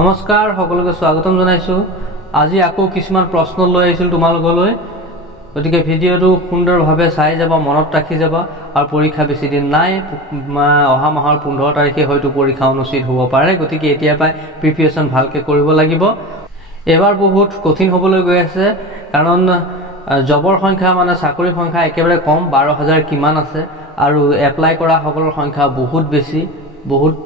নমস্কাৰ সকলোকে স্বাগতম জনাইছো। আজি আকৌ কিছুমান প্ৰশ্ন লৈ আহিছিল তোমালোকলৈ, গতিকে ভিডিঅ'টো সুন্দৰভাৱে চাই যাবা, মনত ৰাখি যাবা। আৰু পৰীক্ষা বেছি দিন নাই, অহা মাহৰ 15 তাৰিখে হয়তো পৰীক্ষা অনুষ্ঠিত হ'ব পাৰে, গতিকে এতিয়াৰ পৰাই প্ৰিপাৰেশ্যন ভালকৈ কৰিব লাগিব। এবাৰ বহুত কঠিন হ'বলৈ গৈ আছে, কাৰণ জবৰ সংখ্যা চাকৰিৰ সংখ্যা একেবাৰে কম, 12,000 কিমান আছে, আৰু এপ্লাই কৰা সকলৰ সংখ্যা বহুত বেছি, বহুত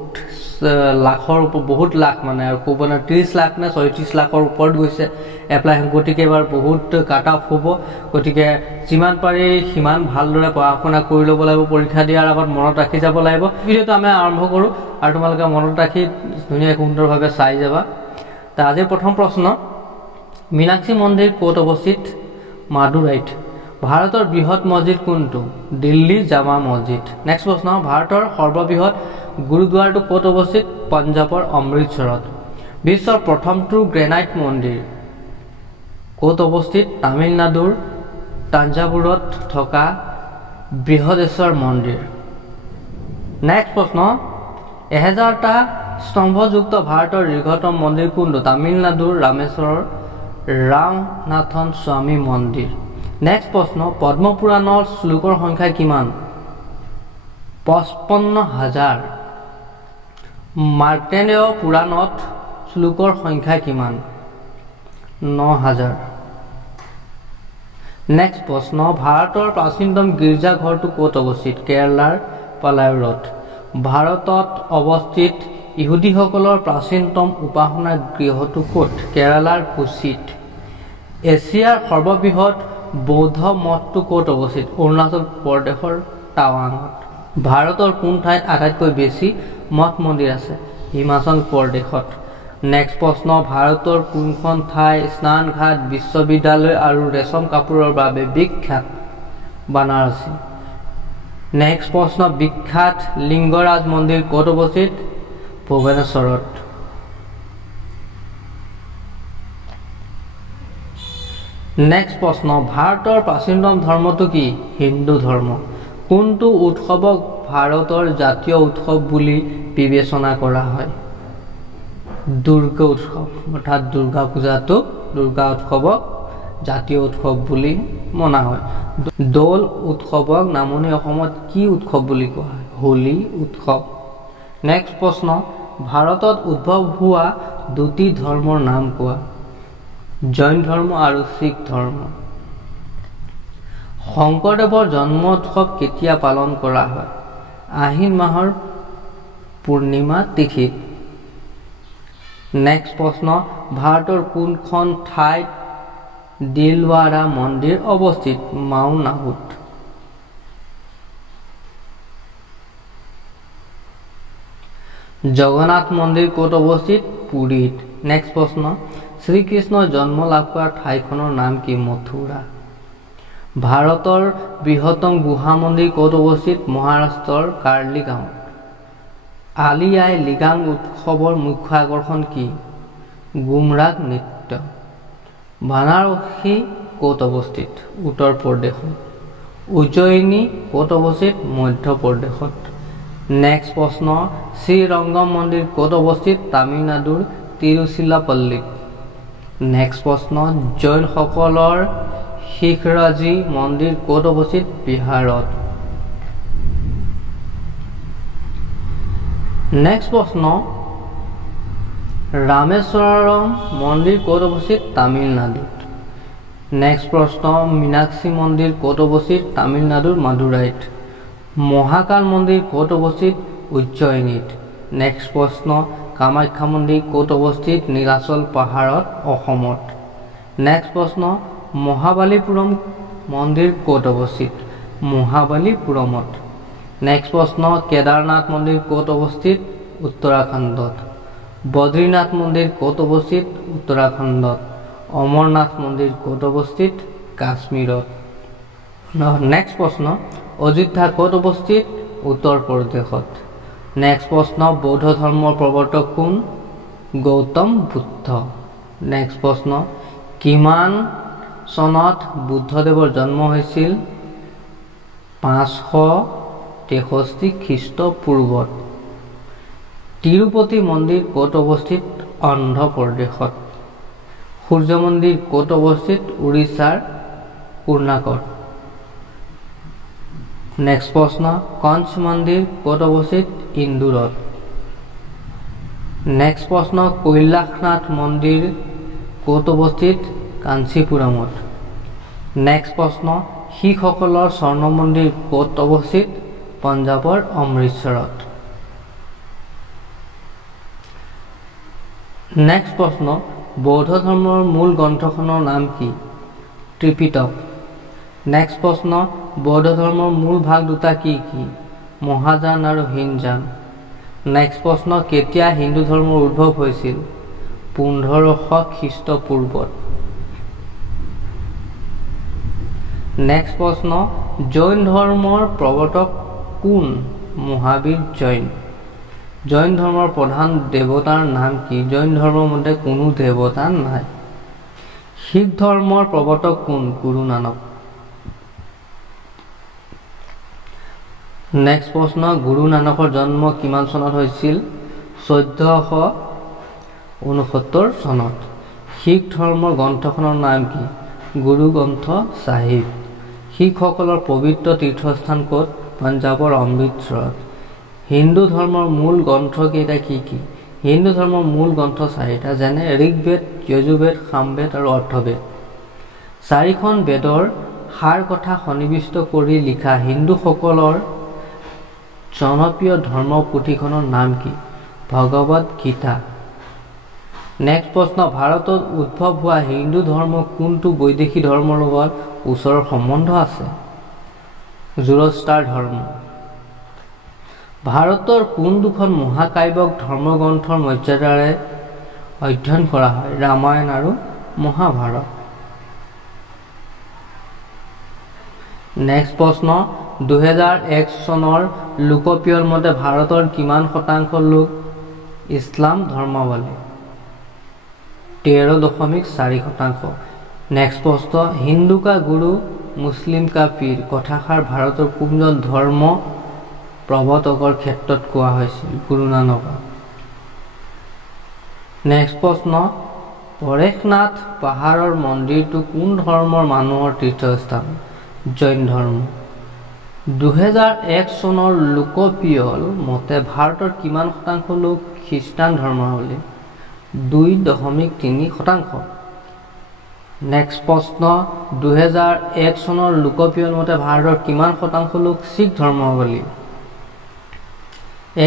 লাখৰ বহুত লাখ আৰু ক'ব না 30 লাখ নে 36 লাখৰ ওপৰত গৈছে এপ্লাই। গতিকে এবাৰ বহুত কাট অফ হ'ব, গতিকে যিমান পাৰি সিমান ভালদৰে পঢ়া শুনা কৰি ল'ব লাগিব। পৰীক্ষা দিয়াৰ আগত মনত ৰাখি যাব লাগিব। ভিডিঅ'টো আমি আৰম্ভ কৰোঁ আৰু তোমালোকে মনত ৰাখি ধুনীয়াকৈ সুন্দৰভাৱে চাই যাবা। তা আজিৰ প্ৰথম প্ৰশ্ন, মীনাক্ষী মন্দিৰ ক'ত অৱস্থিত? মাদুৰাইত। ভাৰতৰ বৃহৎ মছজিদ কোনটো? দিল্লী জামা মছজিদ। নেক্সট প্ৰশ্ন, ভাৰতৰ সৰ্ববৃহৎ গুৰুদ্বাৰটো ক'ত অৱস্থিত? পঞ্জাৱৰ অমৃতসৰত। বিশ্বৰ প্ৰথমটো গ্ৰেনাইট মন্দিৰ ক'ত অৱস্থিত? তামিলনাডুৰ তাঞ্জাবুৰত থকা বৃহদেশ্বৰ মন্দিৰ। নেক্সট প্ৰশ্ন, 1000টা স্তম্ভযুক্ত ভাৰতৰ দীৰ্ঘতম মন্দিৰ কোনটো? তামিলনাডুৰ ৰামেশ্বৰৰ ৰামনাথন স্বামী মন্দিৰ। নেক্সট প্ৰশ্ন, পদ্ম পুৰাণৰ শ্লোকৰ সংখ্যা কিমান? 55,000। মাৰ্কণ্ডেয় পুৰাণত শ্লোকৰ সংখ্যা কিমান? 9,000। নেক্সট প্ৰশ্ন, ভাৰতৰ প্ৰাচীনতম গীৰ্জাঘৰটো ক'ত অৱস্থিত? কেৰালাৰ পালায়ুৰত। ভাৰতত অৱস্থিত ইহুদীসকলৰ প্ৰাচীনতম উপাসনা গৃহটো ক'ত? কেৰালাৰ কোচিত। এছিয়াৰ সৰ্ববৃহৎ বৌদ্ধ মঠটো ক'ত অৱস্থিত? অৰুণাচল প্ৰদেশৰ টাৱাঙত। ভাৰতৰ কোন ঠাইত আটাইতকৈ বেছি মঠ মন্দিৰ আছে? হিমাচল প্ৰদেশত। নেক্সট প্ৰশ্ন, ভাৰতৰ কোনখন ঠাই স্নানঘাট, বিশ্ববিদ্যালয় আৰু ৰেচম কাপোৰৰ বাবে বিখ্যাত? বানাৰসী। নেক্সট প্ৰশ্ন, বিখ্যাত লিংগৰাজ মন্দিৰ ক'ত অৱস্থিত? ভুৱনেশ্বৰত। নেক্সট প্ৰশ্ন, ভাৰতৰ প্ৰাচীনতম ধৰ্মটো কি? হিন্দু ধৰ্ম। কোনটো উৎসৱক ভাৰতৰ জাতীয় উৎসৱ বুলি বিবেচনা কৰা হয়? দুৰ্গা উৎসৱ, অৰ্থাৎ দুৰ্গা পূজাটো দুৰ্গা উৎসৱক জাতীয় উৎসৱ বুলি মনা হয়। দৌল উৎসৱক নামনি অসমত কি উৎসৱ বুলি কোৱা হয়? হোলী উৎসৱ। নেক্সট প্ৰশ্ন, ভাৰতত উদ্ভৱ হোৱা দুটি ধৰ্মৰ নাম কোৱা? জৈন ধৰ্ম আৰু শিখ ধৰ্ম। শংকৰদেৱৰ জন্ম উৎসৱ কেতিয়া পালন কৰা হয়? আহিন মাহৰ পূৰ্ণিমা তিথিত। নেক্সট প্ৰশ্ন, ভাৰতৰ কোনখন ঠাইত দিলৱাৰা মন্দিৰ অৱস্থিত? মাউণ্ট আবুত। জগন্নাথ মন্দিৰ ক'ত অৱস্থিত? পুৰীত। নেক্সট প্ৰশ্ন, শ্ৰীকৃষ্ণই জন্ম লাভ কৰা ঠাইখনৰ নাম কি? মথুৰা। ভাৰতৰ বৃহত্তম গুহা মন্দিৰ ক'ত অৱস্থিত? মহাৰাষ্ট্ৰৰ কাৰ্লি গাঁৱত। আলি আই লৃগাং উৎসৱৰ মুখ্য আকৰ্ষণ কি? গুমৰাগ নৃত্য। বানাৰসী ক'ত অৱস্থিত? উত্তৰ প্ৰদেশত। উজ্জয়িনী ক'ত অৱস্থিত? মধ্য প্ৰদেশত। নেক্সট প্ৰশ্ন, শ্ৰীৰংগম মন্দিৰ ক'ত অৱস্থিত? তামিলনাডুৰ তিৰুচিৰাপল্লীত। নেক্সট প্ৰশ্ন, জৈনসকলৰ শিখৰাজী মন্দিৰ ক'ত অৱস্থিত? বিহাৰত। নেক্সট প্ৰশ্ন, ৰামেশ্বৰম মন্দিৰ ক'ত অৱস্থিত? তামিলনাডুত। নেক্সট প্ৰশ্ন, মীনাক্ষী মন্দিৰ ক'ত অৱস্থিত? তামিলনাডুৰ মাদুৰাইত। মহাকাল মন্দিৰ ক'ত অৱস্থিত? উজ্জয়িনীত। নেক্সট প্ৰশ্ন, কামাখ্যা মন্দিৰ ক'ত অৱস্থিত? নীলাচল পাহাৰত, অসমত। নেক্সট প্ৰশ্ন, মহাবালিপুৰম মন্দিৰ ক'ত অৱস্থিত? মহাবালিপুৰমত। নেক্সট প্ৰশ্ন, কেদাৰনাথ মন্দিৰ ক'ত অৱস্থিত? উত্তৰাখণ্ডত। বদ্ৰীনাথ মন্দিৰ ক'ত অৱস্থিত? উত্তৰাখণ্ডত। অমৰনাথ মন্দিৰ ক'ত অৱস্থিত? কাশ্মীৰত। নেক্সট প্ৰশ্ন, অযোধ্যা ক'ত অৱস্থিত? উত্তৰ প্ৰদেশত। নেক্সট প্ৰশ্ন, বৌদ্ধ ধৰ্মৰ প্ৰৱৰ্তক কোন? গৌতম বুদ্ধ। নেক্সট প্ৰশ্ন, কিমান চনত বুদ্ধদেৱৰ জন্ম হৈছিল? 563 খ্ৰীষ্টপূৰ্বত। তিৰুপতি মন্দিৰ ক'ত অৱস্থিত? অন্ধ্ৰপ্ৰদেশত। সূৰ্য মন্দিৰ ক'ত অৱস্থিত? উৰিষ্যাৰ পুৰ্ণাকত। নেক্সট প্ৰশ্ন, কঞ্চ মন্দিৰ ক'ত অৱস্থিত? ইন্দোৰত। নেক্সট প্ৰশ্ন, কৈলাশনাথ মন্দিৰ ক'ত অৱস্থিত? কাঞ্চীপুৰমত। নেক্সট প্ৰশ্ন, শিখসকলৰ স্বৰ্ণ মন্দিৰ ক'ত অৱস্থিত? পঞ্জাৱৰ অমৃতসৰত। নেক্সট প্ৰশ্ন, বৌদ্ধ ধৰ্মৰ মূল গ্ৰন্থখনৰ নাম কি? ত্ৰিপিটক। নেক্সট প্ৰশ্ন, বৌদ্ধ ধৰ্মৰ মূল ভাগ দুটা কি কি? মহাযান আৰু হীনযান। নেক্সট প্ৰশ্ন, কেতিয়া হিন্দু ধৰ্মৰ উদ্ভৱ হৈছিল? 1500 খ্ৰীষ্টপূৰ্বত। নেক্সট প্ৰশ্ন, জৈন ধৰ্মৰ প্ৰৱৰ্তক কোন? মহাবীৰ জৈন। জৈন ধৰ্মৰ প্ৰধান দেৱতাৰ নাম কি? জৈন ধৰ্মৰ মতে কোনো দেৱতা নাই। শিখ ধৰ্মৰ প্ৰৱৰ্তক কোন? গুৰু নানক। নেক্সট প্ৰশ্ন, গুৰু নানকৰ জন্ম কিমান চনত হৈছিল? 1469 চনত। শিখ ধৰ্মৰ গ্ৰন্থখনৰ নাম কি? গুৰু গ্ৰন্থ চাহিব। শিখসকলৰ পবিত্ৰ তীৰ্থস্থান ক'ত? পঞ্জাৱৰ অমৃতসৰত। হিন্দু ধৰ্মৰ মূল গ্ৰন্থকেইটা কি কি? হিন্দু ধৰ্মৰ মূল গ্ৰন্থ 4টা, যেনে ঋগ্বেদ, যজুৰ্বেদ, সামবেদ আৰু অৰ্থবেদ। 4খন বেদৰ সাৰ কথা সন্নিৱিষ্ট কৰি লিখা হিন্দুসকলৰ জনপ্ৰিয় ধৰ্ম পুথিখনৰ নাম কি? ভগৱদ গীতা। নেক্সট প্ৰশ্ন, ভাৰতত উদ্ভৱ হোৱা হিন্দু ধৰ্ম কোনটো বৈদেশী ধৰ্মৰ লগত ওচৰৰ সম্বন্ধ আছে? জুৰষ্ট্ৰাৰ ধৰ্ম। ভাৰতৰ কোন দুখন মহাকাব্যক ধৰ্মগ্ৰন্থৰ মৰ্যাদাৰে অধ্যয়ন কৰা হয়? ৰামায়ণ আৰু মহাভাৰত। নেক্সট প্ৰশ্ন, 2001 চনৰ লোকপিয়ল মতে ভাৰতৰ কিমান শতাংশ লোক ইছলাম ধৰ্মাৱলম্বী? 13.4%। নেক্সট প্ৰশ্ন, হিন্দু কা গুৰু মুছলিম কা পীৰ কথাষাৰ ভাৰতৰ কোনজন ধৰ্ম প্ৰৱৰ্তকৰ ক্ষেত্ৰত কোৱা হৈছিল? গুৰু নানক। নেক্সট প্ৰশ্ন, পৰেশনাথ পাহাৰৰ মন্দিৰটো কোন ধৰ্মৰ মানুহৰ তীৰ্থস্থান? জৈন ধৰ্ম। 2001 চনৰ লোকপিয়ল মতে ভাৰতৰ কিমান শতাংশ লোক খ্ৰীষ্টান ধৰ্মাৱলম্বী? 2.3%। নেক্সট প্ৰশ্ন, 2001 চনৰ লোকপিয়ল মতে ভাৰতৰ কিমান শতাংশ লোক শিখ ধৰ্মাৱলম্বী?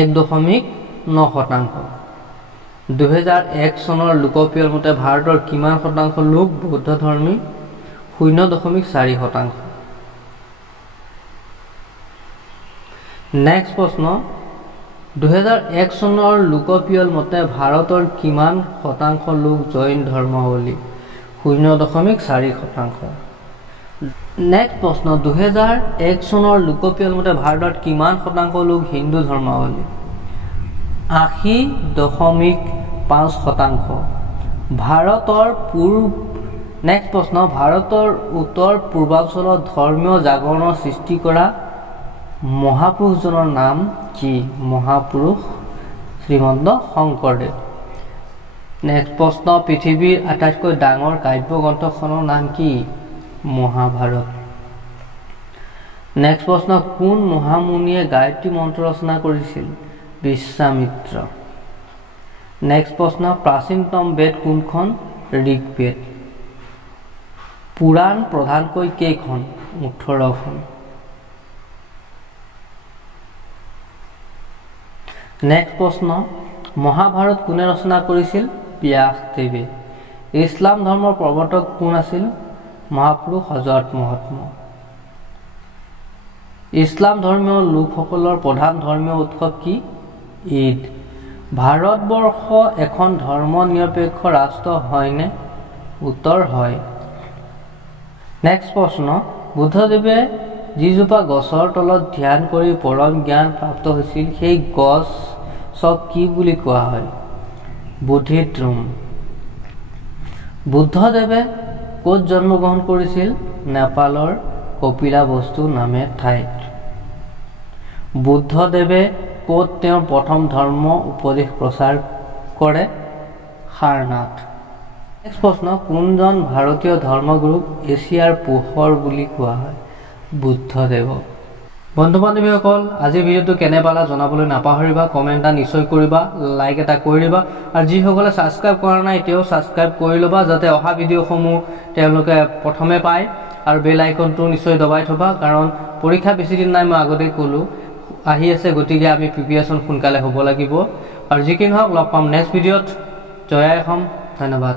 1.9%। 2001 চনৰ লোকপিয়ল মতে ভাৰতৰ কিমান শতাংশ লোক বৌদ্ধ ধৰ্মী? 0.4%। নেক্সট প্ৰশ্ন, 2001 চনৰ লোকপিয়ল মতে ভাৰতৰ কিমান শতাংশ লোক জৈন ধৰ্মাৱলম্বী? 0.4%। নেক্সট প্ৰশ্ন, 2001 চনৰ লোকপিয়ল মতে ভাৰতত কিমান শতাংশ লোক হিন্দু ধৰ্মাৱলম্বী? 80.5%। নেক্সট প্ৰশ্ন, ভাৰতৰ উত্তৰ পূৰ্বাঞ্চলত ধৰ্মীয় জাগৰণৰ সৃষ্টি কৰা মহাপুৰুষজনৰ নাম কি? মহাপুৰুষ শ্ৰীমন্ত শংকৰদেৱ। নেক্সট প্ৰশ্ন, পৃথিৱীৰ আটাইতকৈ ডাঙৰ কাব্যগ্ৰন্থখনৰ নাম কি? মহাভাৰত। নেক্সট প্ৰশ্ন, কোন মহামুনিয়ে গায়ত্ৰী মন্ত্ৰ ৰচনা কৰিছিল? বিশ্বামিত্ৰ। নেক্সট প্ৰশ্ন, প্ৰাচীনতম বেদ কোনখন? ঋগ্বেদ। পুৰাণ প্ৰধানকৈ কেইখন? 18খন। নেক্সট প্ৰশ্ন, মহাভাৰত কোনে ৰচনা কৰিছিল? ব্যাসদেৱে। ইছলাম ধৰ্মৰ প্ৰৱৰ্তক কোন আছিল? মহাপুৰুষ হজৰত মহম্মদ। ইছলাম ধৰ্মীয় লোকসকলৰ প্ৰধান ধৰ্মীয় উৎসৱ কি? ঈদ। ভাৰতবৰ্ষ এখন ধৰ্ম নিৰপেক্ষ ৰাষ্ট্ৰ হয়নে? উত্তৰ হয়। নেক্সট প্ৰশ্ন, বুদ্ধদেৱে যিজোপা গছৰ তলত ধ্যান কৰি পৰম জ্ঞান প্ৰাপ্ত হৈছিল সেই গছক কি বুলি কোৱা হয়? বোধিদ্ৰুম। বুদ্ধদেৱে ক'ত জন্মগ্ৰহণ কৰিছিল? নেপালৰ কপিলাবস্তু নামে ঠাইত। বুদ্ধদেৱে ক'ত তেওঁৰ প্ৰথম ধৰ্ম উপদেশ প্ৰচাৰ কৰে? সাৰনাথ। নেক্সট প্ৰশ্ন, কোনজন ভাৰতীয় ধৰ্মগুৰুক এছিয়াৰ পোহৰ বুলি কোৱা হয়? বুদ্ধদেৱক। বন্ধু বান্ধৱীসকল, আজিৰ ভিডিঅ'টো কেনে পালা জনাবলৈ নাপাহৰিবা, কমেণ্ট এটা নিশ্চয় কৰিবা, লাইক এটা কৰি দিবা, আৰু যিসকলে ছাবস্ক্ৰাইব কৰা নাই এতিয়াও ছাবস্ক্ৰাইব কৰি ল'বা যাতে অহা ভিডিঅ'সমূহ তেওঁলোকে প্ৰথমে পায়, আৰু বেল আইকনটো নিশ্চয় দবাই থবা, কাৰণ পৰীক্ষা বেছি দিন নাই, মই আগতে ক'লোঁ আহি আছে, গতিকে আমি প্ৰিপেৰেশ্যন সোনকালে হ'ব লাগিব। আৰু যি কি নহওক লগ পাম নেক্সট ভিডিঅ'ত। জয় আই অসম, ধন্যবাদ।